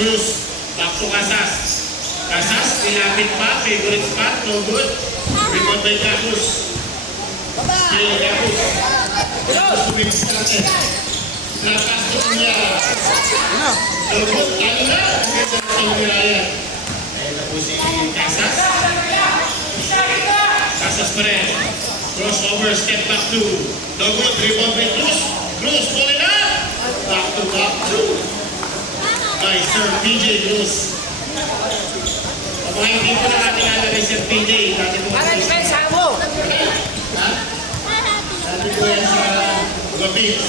Cruz. Back to Casas. Casas, nilapit pa. Favorite spot. No good. Rebound by Capus. Still Capus. Capus to be started. Lapas to Kuya. No good. Lalo na. Ganda na sa Miraya. Ayun na po si Casas. Casas pa rin. Crossover. Step back to. No good. Rebound by Cruz. Cruz pulling up. Back to back to. By Sir PJ Cruz. Mga hindi ko nakakilala kay Sir PJ. Para di ba yung sabo? Ha? Sabi ko yan sa Gabis.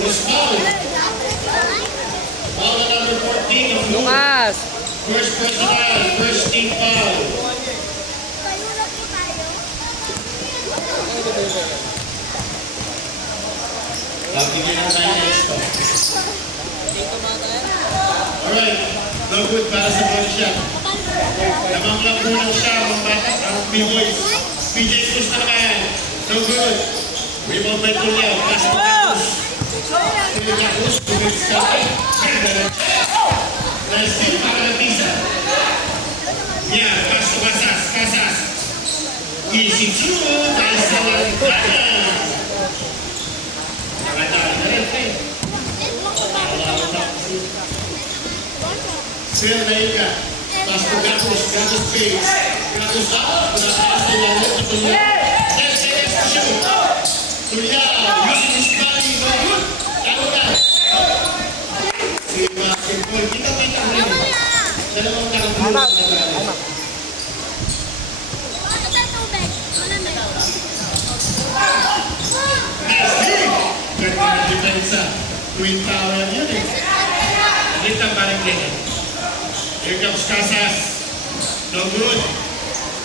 Was foul. Foul na number 14 of Lukas. First personal, first team foul. Bigyan na tayo next to. Alright, no good para sa ball shot. Namanglang kulang siya, mga bata, ang B-boys. PJ Cruz na naman yan. No good. Rebound by Tuliao, pass to Cruz. Tuliao Cruz, tumit sa akin. Nice team para na Pisa. Yeah, pass to Casas. Casas. Easy two, nice sa lang. Sir Naika, pass to Gapos, Gapos pays. Gapos up, nakaas na yan ito Tuliao. 10 seconds to shoot. Tuliao, using his body, no good. Lalo na. Si basketball, kita-kita mo rin. Dalawang nakatulog na naman. Nice hit! Ganda na depensa. Twin tower yun eh. Litang parang play. Here comes Casas. No good.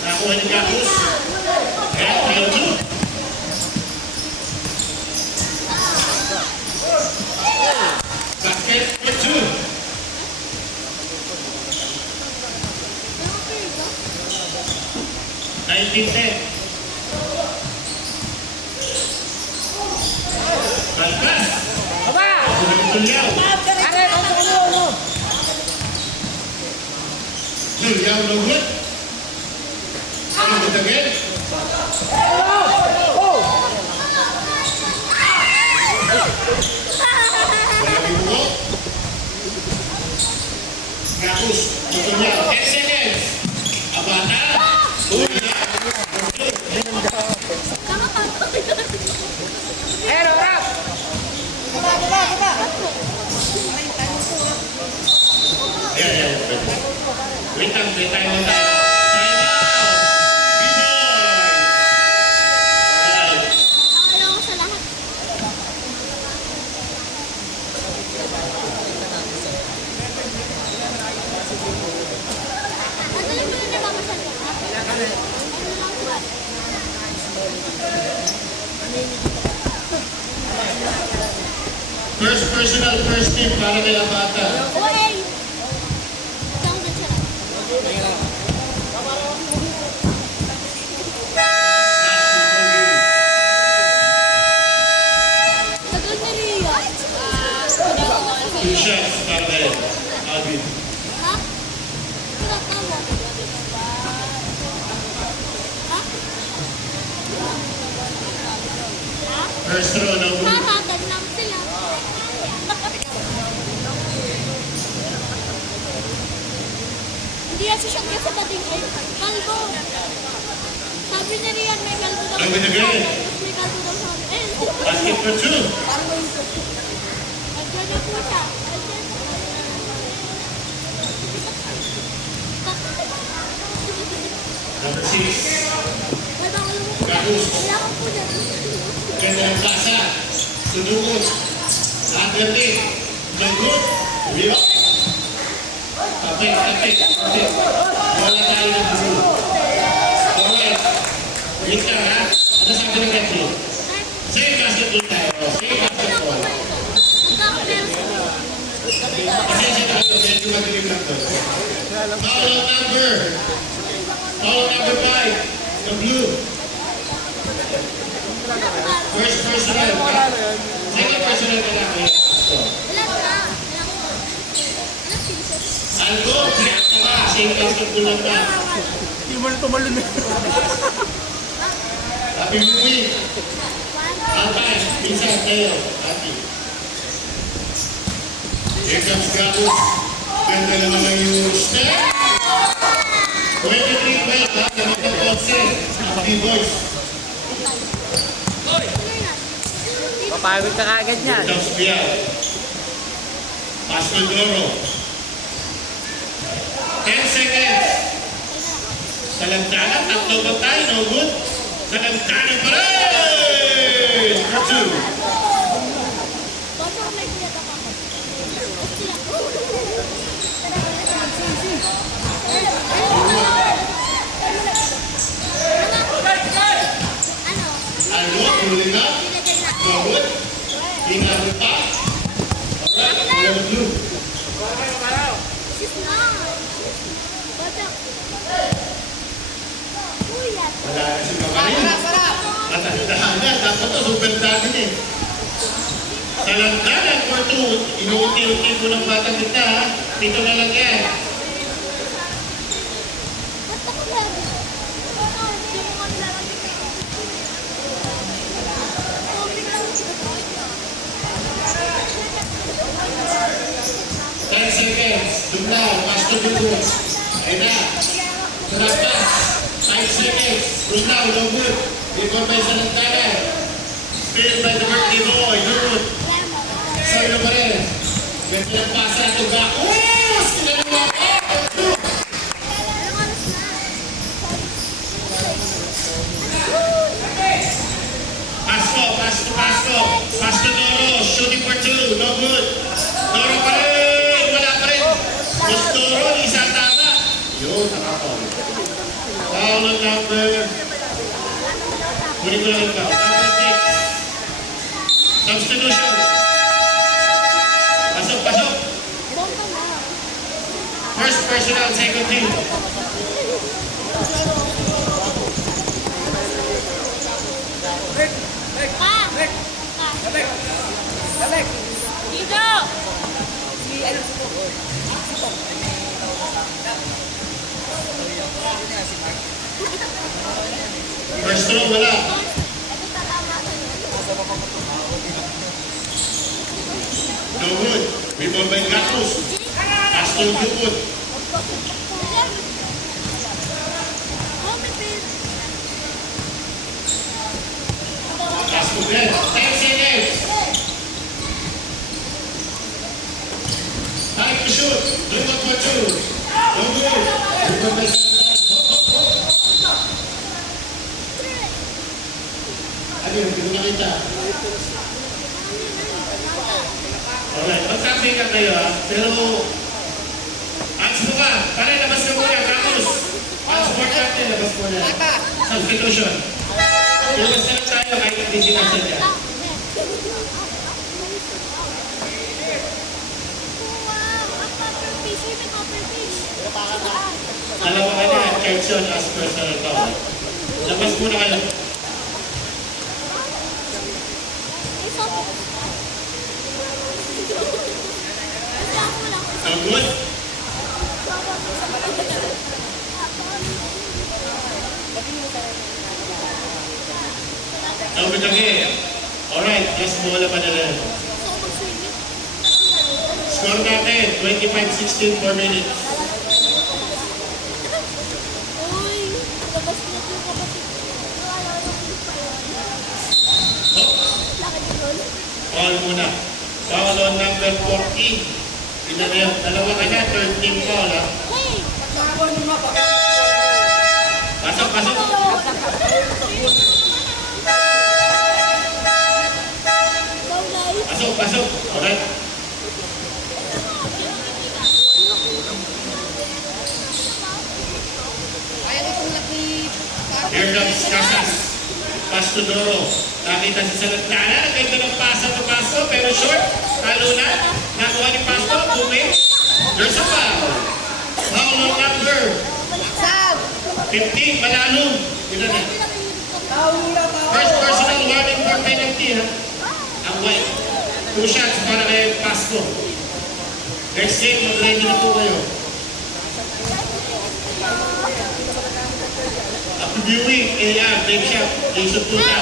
Nakuha ni Gapos. And 3-2. Basket for 2. Balpas. Aba! Tuliao. Pare, ano? Tuliao no good. No good again. Walang ibuko. Gapos. Tuliao. 10 seconds. Abata. Tuliao. Ayan, orap! Yeah. Wait lang, may time na tayo. Time out! B-boy! First personal, first team para kay Abata. Two shots para kay Alvin. First throw, no good. Hindi yan si Shaq sa dating ay kalbo. Sabi niya riyan may kalbo daw. Ang binigay. May kalbo daw sa amin. Basket for 2. Nagdala po siya. Number 6. May baka lumukot. Gapos. Wala ko po dyan. Ganda ng pasa. Tudukot. Atlete. No good. Rebound. Tapik. Wala tayo ng blue. Alright. Wait lang ha. Ano sabi ng Petro? Say basketball tayo. Say basketball. Pasensya na kayo. Medyo madilim lang doon. Foul number 5. The blue. First personal. Second personal ka lang. Kaya Pastor. Wala na. Anak, pinset. Algo, black na ka. Same basketball lang ka. Hindi mo na tumalun na. Happy viewing. Alpine, Vincent, Teo, Happy. Here comes Gabus. Ganda na naman yung step. 23-12 ha. Gamit ng kotse. Happy boys. Papagod ka kagad Here yan. comes Bial. Pastor Doro. 10 seconds. Sa lantanan, tatlo ba tayo? No good. Sa lantanan pa rin! For two. Basta may pinata ka. Sila. Ano? Algo, tuloy na. Pinadyan na. No good. Hinabot pa. Alright, yellow blue. Sis na. Bata. Kuya. Wala na si Kamarina. Matandaan na. Dapat to, super daddy eh. Sa lantanan, for two. Inuunti-unti ko ng batang kita ha. Dito na lang yan. Ba't ako lagi? Hindi mo kami lalaki. Tubig lang. 10 seconds. Dumlaw. Pastor Dugo. Ayun na. Sarap 5 seconds. Dumlaw. No good. Before by sa lantanan. Spirit by the birthday boy. Good. Sa'yo pa rin. Ganda ng pasa ito ba? Oh! Sila naman! Anong oras na? Pasto. Pasto Doro. Shooting for two. No good. Doro pa rin. Wala pa rin. Mas Doro. Isa tama. Yun. Nakapon. Foul on number. Kunin ko lang ito. Number 6. Substitution. Pasok. Bomba na. First personal, second team. Pa! Dito! First throw, wala. No good. Rebound by Gatos. Pastor Dugut. Pastor Ben. 10 seconds. Time to shoot. Rebound for two. No good. Rebound by Sandra. Ano yun? Hindi ko nakita. Alright, magsabi ka kayo ha. Pero, ans mo ka. Pare, labas ka muna. Gatos. Ans mo ka. Labas mo na. Substitution. Tulad sa tayo kahit hindi sinasadya. Dalawa ka na. Charge yun as personal foul. Labas muna kayo. No good? No good again. Alright, last bola pa na lang. Score natin, 25-16 4 minutes. Uy, labas na yung kapatid. Laki ni Lolo. Foul muna. Foul on number 14. Tignan mo yun. Dalawa ka na, third team foul ha. Hey! Pasok. Go guys! Pasok. Alright. Here comes Casas. Pasto Doro. Nakita si Salantana. Ang ganda ng pasa to Pasto. Pero short. Talo na. Nakuha ni Pasto. Bumit. There's a foul. Foul on number 15. Malalong. Tignan na. First personal warning for penalty. shots para kay Pasco. Next game, mag-ready na po kayo. After viewing, AR, take shot, Jason Tuta.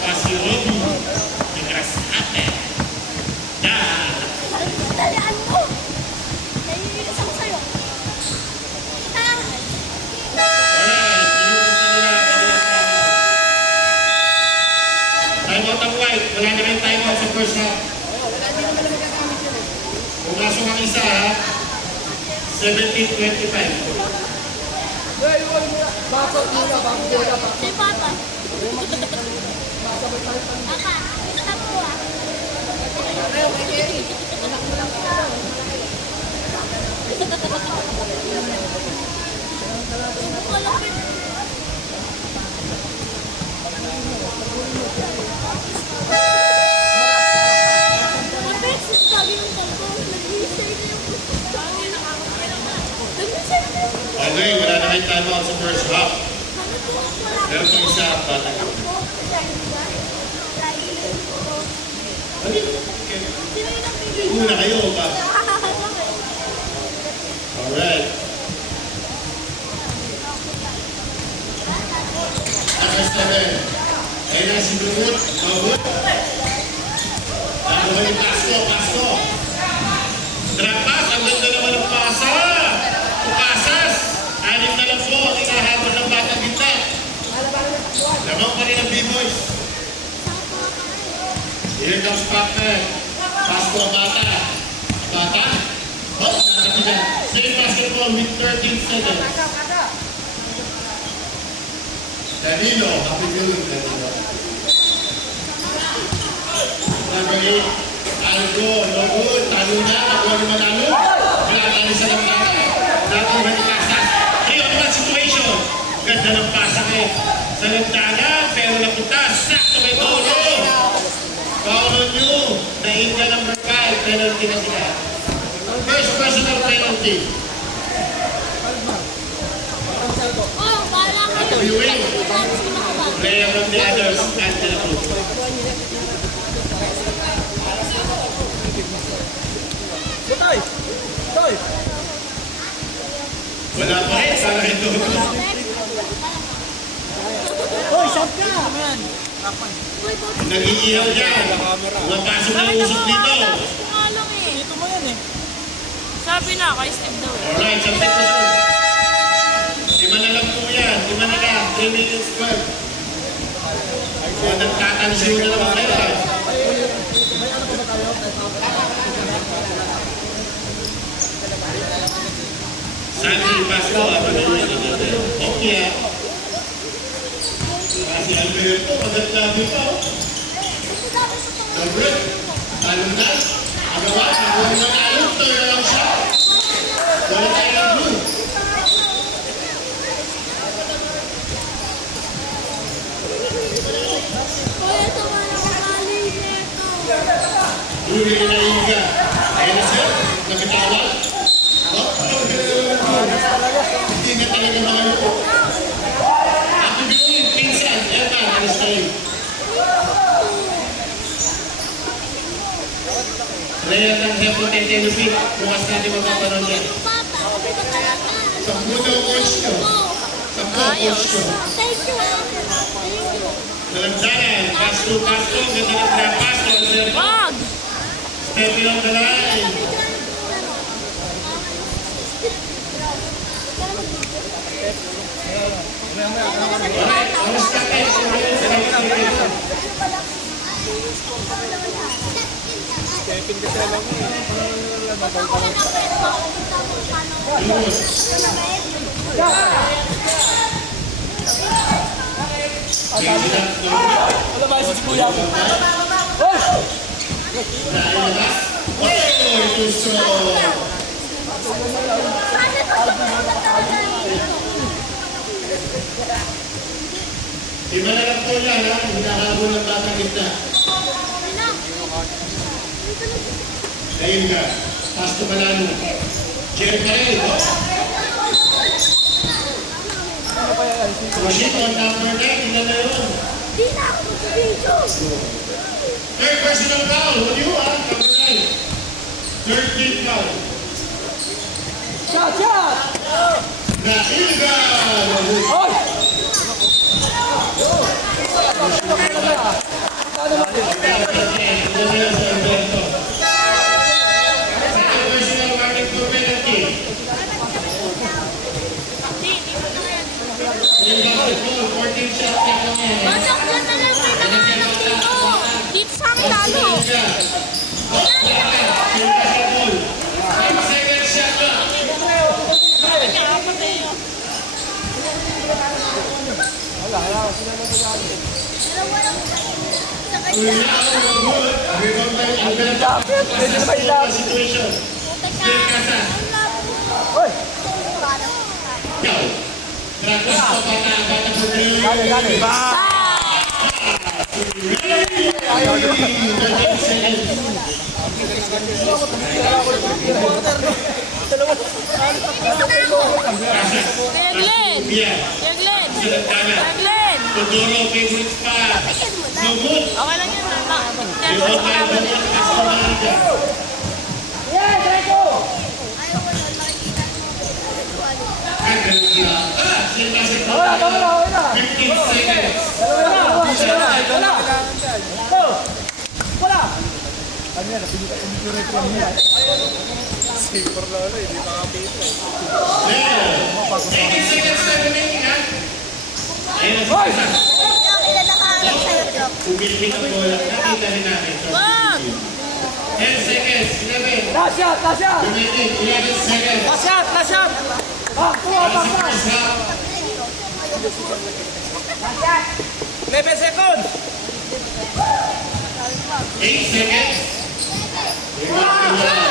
Pasi Roby, Tigras Ate. Talaan mo. Naiinis ako sa'yo. Time out ang white. Wala na kayong time out sa first half. Pumasok ang isa ha. 17-25. Si Papa. Papa, stop ko ah. Malapit. Mapit, sabi ng talbo. Nag-reset na yung nag-reset na yung Okay, wala na kayong time out sa first half. Meron pang isa, bata ka. Una kayo ba? Alright. Number 7. Ayun na si Brumut. Mabut. Ako ba ni Pasco? Pasco. Drop pass. Ang ganda naman ng pasa. Pasas. 6 na lang po ang inahabol ng batang gitna. Lamang pa rin ang B-boys. Here comes Partner. Pasco ang bata. Bata. Oh, nakakita. Save basketball with 13 seconds. Danilo. Happy feeling, Danilo. Number 8. Algo. No good. Talo na. Nakuha ni Manalo. Pinatali sa ng bata. Nakuha ni Pasas. 3-on-1 situation. Ganda ng pasa ko. Sa nagdagan. Pero napunta. Sakto may bolo. Paulo nyo, na-in ka number 5, penalty na sila. First personal penalty. Oh, bahala ka. At viewing, player from the others, Angela Cruz. Toy! Toy! Wala pa rin, para ito. Hoy, shot ka! Nag-iihaw dyan. Mapasok na usok dito. Dito mo yan eh. Sabi na, kay Steve daw eh. Alright, substitution. 5 na lang po yan. 5 na lang. 3 minutes 12. So, nagtatansyo na naman kayo. Sandy Pasco, okay. Kasi Alberto, maganda pa. Albert, talong na. Agawa, nakuha na talong. Ito na lang siya. Wala tayo ng blue. Kuya, sama na kakali nito. Huli na Iga. Ayun na sir, nagkatawag. Hindi nga talaga mga lupo. Ako binuhin, pinsan. Eto, alis tayo. Player ng Hepo Tete Lupit. Bukas natin magpaparoon yan. Yung bata, sabi ko talaga. Sampu daw coach nyo. Sampu ang coach nyo. Thank you. Thank you. Nalansanan, pass to, ganda ng grab pass. Wag! Stepping on the line. Alright, oras ka kayo. Wala ba si Kuya mo? Hoy! Iba na lang po yan, ha? Hinahabol ng batang gitna. Ayun ka. Pasto Malano. Jerry Parel. Rashid on number 9. Tingnan na yun. Di na ako mag-video. Third personal foul on you, number 9. Third team foul. Shot, shot! Na illegal. Hoy! Second personal warning for penalty. In basketball, 14 shot clock lang yan. Pasok dyan na lang kayo nakahanap dito. Dito sa akin lalo. In basketball, 5 seconds shot clock. Rebound by Albert. Situation. Still Casa. Hoy! Ikaw. Dragos pa bata po drill. Dali, dali. Kuya Glenn! Yeah. Kuya Glenn! Silang kanan. Kuya Glenn! Todoro, favorite spot. No good. Okay lang yan. Yan Rebound sa by kalaban. Albert. Castro Manager. Yeah, Draco! Ayaw ko nun, makikita mo. Still basketball. Wala, wala, wala. 15 seconds. Wala, wala. Oh! Wala! Ano yan? Pinipurate lang niya. There. 18 seconds na remaining, ha? Ayun ang Hoy! sisa. Yung ilalakaran sa'yo, Job. Umilipit ang bola. Nakita rin natin. Wag! 10 seconds. 11. Last shot, last shot! Remaining. 11 seconds. Last shot, last shot! Back, tuwa, back, back! First half. 11 seconds! 8 seconds. Rebound by Albert.